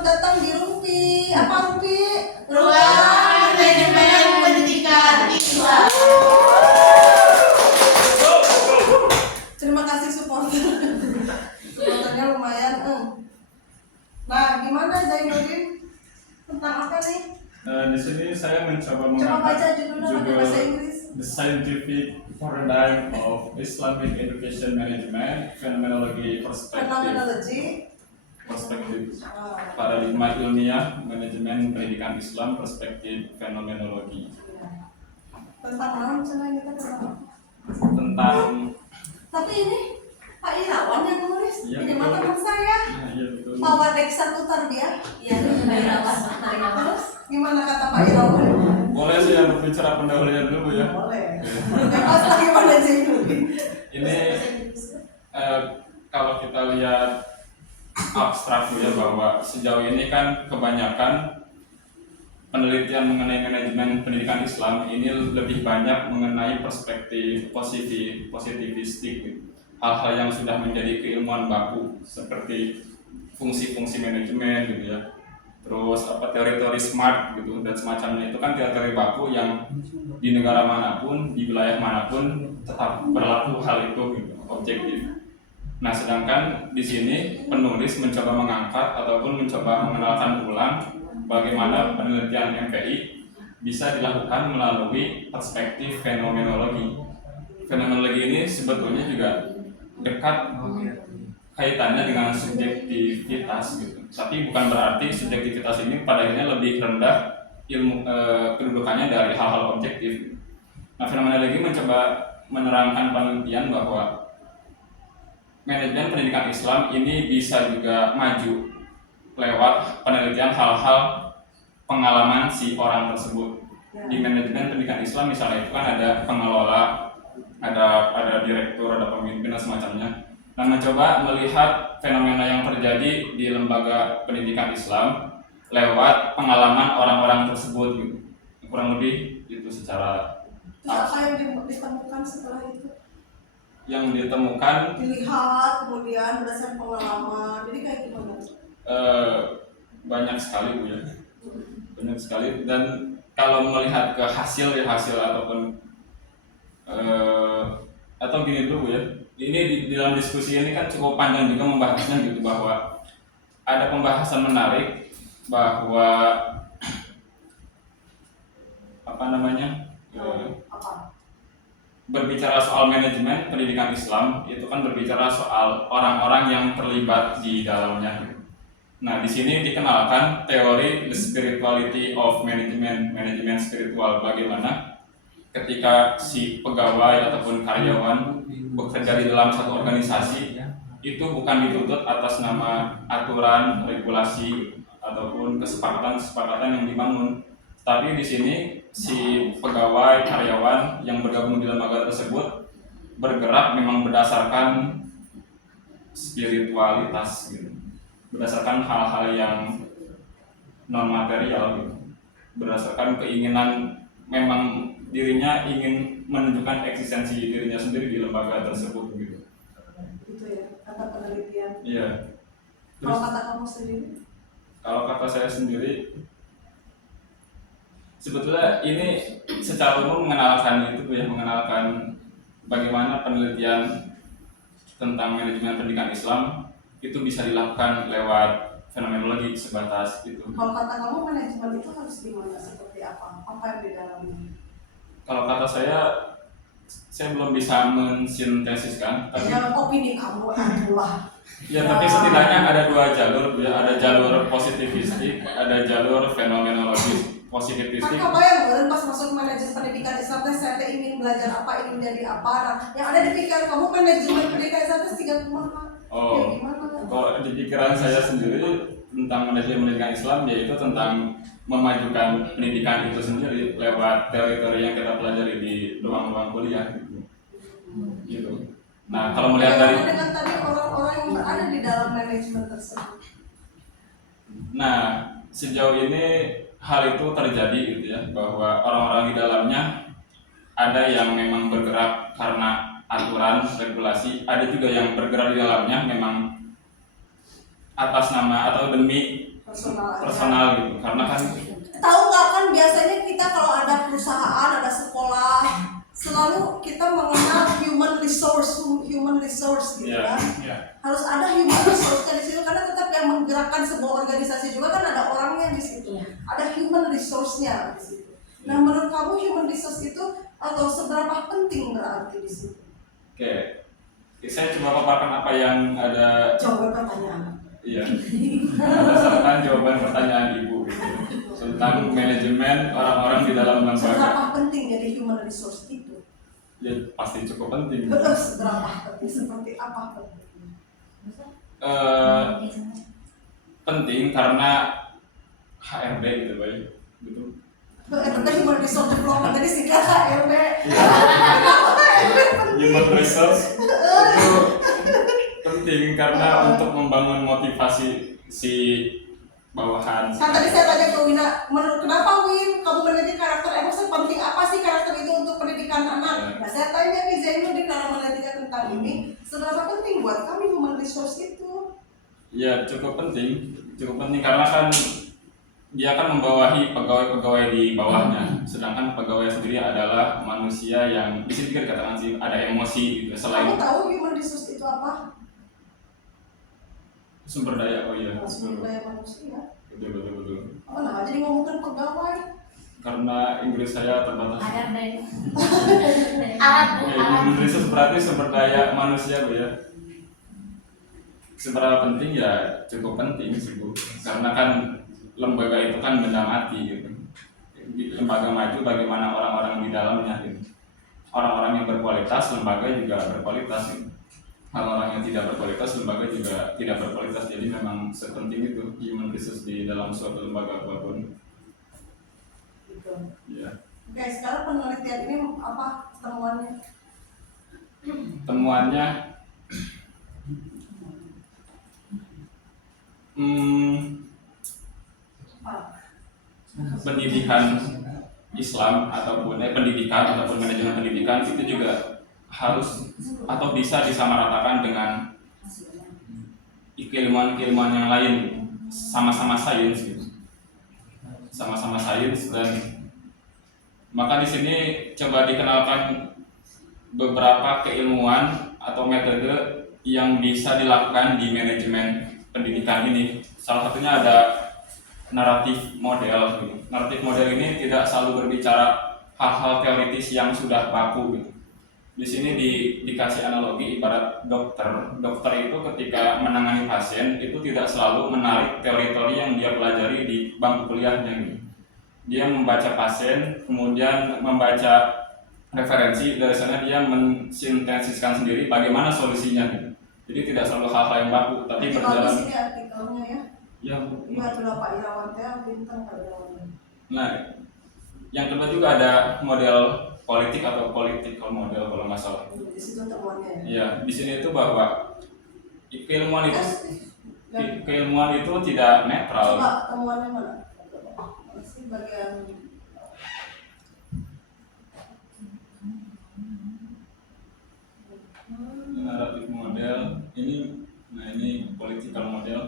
Selamat datang di Rumpi. Apa Rumpi? Ruang Manajemen Pendidikan Islam. Terima kasih supporter. Supporternya lumayan. Nah, gimana Zainuddin? Tentang apa nih? Di sini saya mencoba Coba baca mengangkat judulnya pakai bahasa Inggris. The Scientific Paradigm of Islamic Education Management, Phenomenology Perspective, Fenomenology. Paradigma ilmiah manajemen pendidikan Islam, perspektif fenomenologi. Tentang apa misalnya kita tentang? Tentang Tapi ini Pak Irawan yang nulis. Iya, Ini betul. mah teman saya. iya betul. Pak Wadek satu tarbiyah. Iya, Pak Irawan. Terus gimana kata Pak Irawan? Boleh saya berbicara pendahuluan dulu ya. Boleh. Bebas lagi pada Zainuddin. Ini kalau kita lihat abstrak ya, bahwa sejauh ini kan kebanyakan penelitian mengenai manajemen pendidikan Islam ini lebih banyak mengenai perspektif positivistik, hal-hal yang sudah menjadi keilmuan baku seperti fungsi-fungsi manajemen gitu ya, terus teori-teori SMART gitu dan semacamnya. Itu kan teori-teori baku yang di negara manapun, di wilayah manapun tetap berlaku hal itu gitu, objektif. Nah, sedangkan di sini penulis mencoba mengangkat ataupun mencoba mengenalkan ulang bagaimana penelitian MPI bisa dilakukan melalui perspektif fenomenologi. Fenomenologi ini sebetulnya juga dekat kaitannya dengan subjektivitas gitu. Tapi bukan berarti subjektivitas ini pada akhirnya lebih rendah ilmu kedudukannya dari hal-hal objektif. Nah, fenomenologi mencoba menerangkan penelitian bahwa manajemen pendidikan Islam ini bisa juga maju lewat penelitian hal-hal pengalaman si orang tersebut. Di manajemen pendidikan Islam misalnya itu kan ada pengelola, ada direktur, ada pemimpin dan semacamnya. Nah, mencoba melihat fenomena yang terjadi di lembaga pendidikan Islam lewat pengalaman orang-orang tersebut gitu. Kurang lebih itu secara Terus apa yang ditemukan setelah itu? yang ditemukan Dilihat kemudian berdasarkan pengalaman. Jadi kayak gimana? banyak sekali Bu ya. Banyak sekali, dan kalau melihat ke hasil ataupun atau gini dulu ya, ini di dalam diskusi ini kan cukup panjang juga membahasnya gitu, bahwa ada pembahasan menarik bahwa berbicara soal manajemen pendidikan Islam itu kan berbicara soal orang-orang yang terlibat di dalamnya. Nah, di sini dikenalkan teori the spirituality of management, manajemen spiritual, bagaimana ketika si pegawai ataupun karyawan bekerja di dalam satu organisasi itu bukan dituntut atas nama aturan, regulasi ataupun kesepakatan yang dibangun, tapi di sini si pegawai karyawan yang bergabung di lembaga tersebut bergerak memang berdasarkan spiritualitas gitu, berdasarkan hal-hal yang non material gitu, berdasarkan keinginan memang dirinya ingin menunjukkan eksistensi dirinya sendiri di lembaga tersebut gitu. Itu ya, kata penelitian. Iya. Kalau kata kamu sendiri? Kalau kata saya sendiri, sebetulnya ini secara umum mengenalkan bagaimana penelitian tentang manajemen pendidikan Islam itu bisa dilakukan lewat fenomenologi sebatas itu. Kalau kata kamu manajemen itu harus gimana, seperti apa? Apa yang di dalamnya? Kalau kata saya belum bisa mensintesiskan, tapi Dalam opini kamu itulah. ya, tapi setidaknya ada dua jalur ya, ada jalur positivistik, ada jalur fenomenologis. Kan Positivistik, kamu bayang pas masuk manajemen pendidikan Islam saya ingin belajar apa, ingin menjadi apa. Nah, yang ada di pikiran kamu manajemen pendidikan Islam tiga kumaha? Ya gimana? Kalau di pikiran saya sendiri tentang manajemen pendidikan Islam, yaitu tentang memajukan pendidikan itu sendiri lewat teori-teori yang kita pelajari di ruang-ruang kuliah gitu. Nah, kalau melihat dari dengan tadi orang-orang yang berada di dalam manajemen tersebut. Nah, sejauh ini hal itu terjadi gitu ya, bahwa orang-orang di dalamnya ada yang memang bergerak karena aturan, regulasi, ada juga yang bergerak di dalamnya memang atas nama atau demi personal gitu. Karena kan Tahu nggak kan biasanya kita kalau ada perusahaan, ada sekolah, selalu kita mengenal human resource gitu ya, kan. ya. Harus ada human resource di situ karena tetap yang menggerakkan sebuah organisasi juga kan ada orangnya di situ. Ada human resource-nya di situ. Nah, menurut kamu human resource itu atau seberapa penting berarti di situ? Oke. Saya coba paparkan apa yang ada. Jawab pertanyaan. Iya. Berdasarkan jawaban pertanyaan Ibu gitu. Tentang manajemen orang-orang di dalam lembaga. Seberapa penting jadi human resource itu? Ya pasti cukup penting. Seberapa penting? Seperti apa penting? Penting karena HRD gitu, baik. Betul. Itu human resource development tadi singkat HRD. Iya. Human resource itu penting karena untuk membangun motivasi si bawahan. Kan tadi saya tanya ke Wina, menurut kenapa Win kamu meneliti karakter emang sepenting apa sih karakter itu untuk pendidikan anak? Nah saya tanya ke Zainuddin karena meneliti tentang ini, seberapa penting buat kami human resource itu? Ya cukup penting karena kan dia akan membawahi pegawai-pegawai di bawahnya, sedangkan pegawai sendiri adalah manusia yang di sini juga dikatakan sih ada emosi gitu. Selain Kamu tahu human resource itu apa? sumber daya, oh iya, Sumber daya manusia. betul. Apa nah jadi ngomongin pegawai? Karena Inggris saya terbatas. Alat Human resource berarti sumber daya manusia, Bu ya. Seberapa penting ya cukup penting sih, Bu. Karena kan lembaga itu kan benda mati gitu. Di lembaga maju bagaimana orang-orang di dalamnya gitu. Orang-orang yang berkualitas, lembaga juga berkualitas gitu. Orang-orang yang tidak berkualitas, lembaga juga tidak berkualitas. Jadi memang sepenting itu human resource di dalam suatu lembaga apapun. Gitu. Ya. Oke, sekarang penelitian ini apa temuannya? Temuannya pendidikan Islam ataupun pendidikan ataupun manajemen pendidikan itu juga harus atau bisa disamaratakan dengan keilmuan-keilmuan yang lain, sama-sama sains gitu. Sama-sama sains. Dan maka di sini coba dikenalkan beberapa keilmuan atau metode yang bisa dilakukan di manajemen pendidikan ini. Salah satunya ada naratif model gitu. Naratif model ini tidak selalu berbicara hal-hal teoritis yang sudah baku gitu. Di sini dikasih analogi ibarat dokter. Dokter itu ketika menangani pasien itu tidak selalu menarik teori-teori yang dia pelajari di bangku kuliahnya gitu. Dia membaca pasien, kemudian membaca referensi, dari sana dia mensintesiskan sendiri bagaimana solusinya gitu. Jadi tidak selalu hal-hal yang baku, tapi berjalan. Di sini artikelnya ya. Ya, Iya, itulah Pak Irawan teh bintang Pak Irawan. nah, yang kedua juga ada model politik atau political model kalau nggak salah. Di situ temuannya ya. Iya, di sini itu bahwa keilmuan itu tidak netral. Coba temuannya mana? Masih bagian Ini naratif model, ini political model.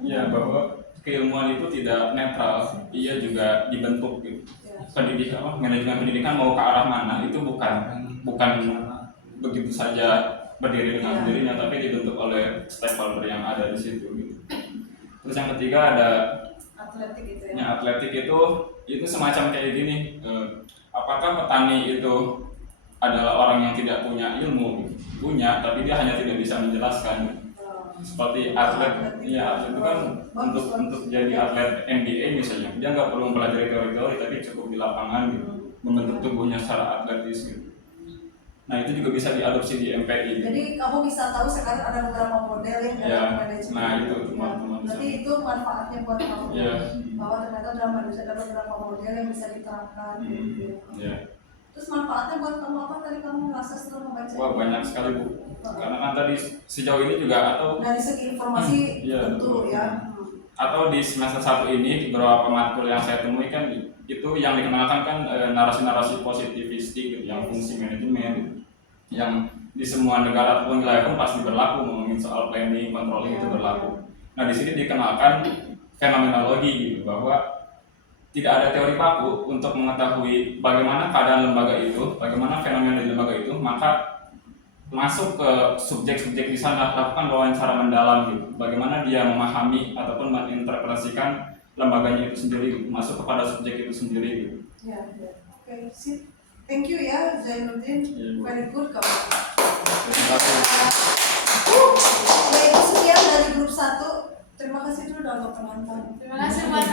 Ya, bahwa keilmuan itu tidak netral, ia juga dibentuk gitu. Pendidikan, manajemen pendidikan mau ke arah mana itu bukan begitu saja berdiri dengan sendirinya, tapi dibentuk oleh stakeholder yang ada di situ gitu. Terus yang ketiga ada atletik itu ya. yang atletik itu semacam kayak gini. Apakah petani itu adalah orang yang tidak punya ilmu? Punya, tapi dia hanya tidak bisa menjelaskan. Seperti atlet, ya atlet itu kan untuk jadi atlet NBA misalnya, dia nggak perlu mempelajari teori-teori, tapi cukup di lapangan gitu, membentuk tubuhnya secara atletis gitu. Nah itu juga bisa diadopsi di MPI. Gitu. Jadi kamu bisa tahu sekarang ada beberapa model yang dalam manajemen. Nah itu teman-teman. Berarti itu manfaatnya buat kamu. Ya. Bahwa ternyata dalam manajemen ada beberapa model yang bisa diterapkan. Gitu. Ya. Terus manfaatnya buat kamu apa tadi kamu merasa setelah membaca? Wah banyak sekali Bu. Karena kan tadi sejauh ini juga atau dari segi informasi tentu ya. Atau di semester 1 ini beberapa matkul yang saya temui kan itu yang dikenalkan kan narasi-narasi positivistik gitu, yang fungsi manajemen gitu, yang di semua negara ataupun wilayah pun pasti berlaku, ngomongin soal planning, controlling itu berlaku. Nah di sini dikenalkan fenomenologi gitu, bahwa tidak ada teori baku untuk mengetahui bagaimana keadaan lembaga itu, bagaimana fenomena di lembaga itu, maka masuk ke subjek-subjek di sana, lakukan wawancara mendalam gitu. Bagaimana dia memahami ataupun menginterpretasikan lembaganya itu sendiri, masuk kepada subjek itu sendiri gitu. Ya, ya. Oke, sip. Thank you ya Zainuddin. Very good kamu. Terima kasih. Baik, sekian dari grup 1. Terima kasih dulu udah nonton. Terima kasih buat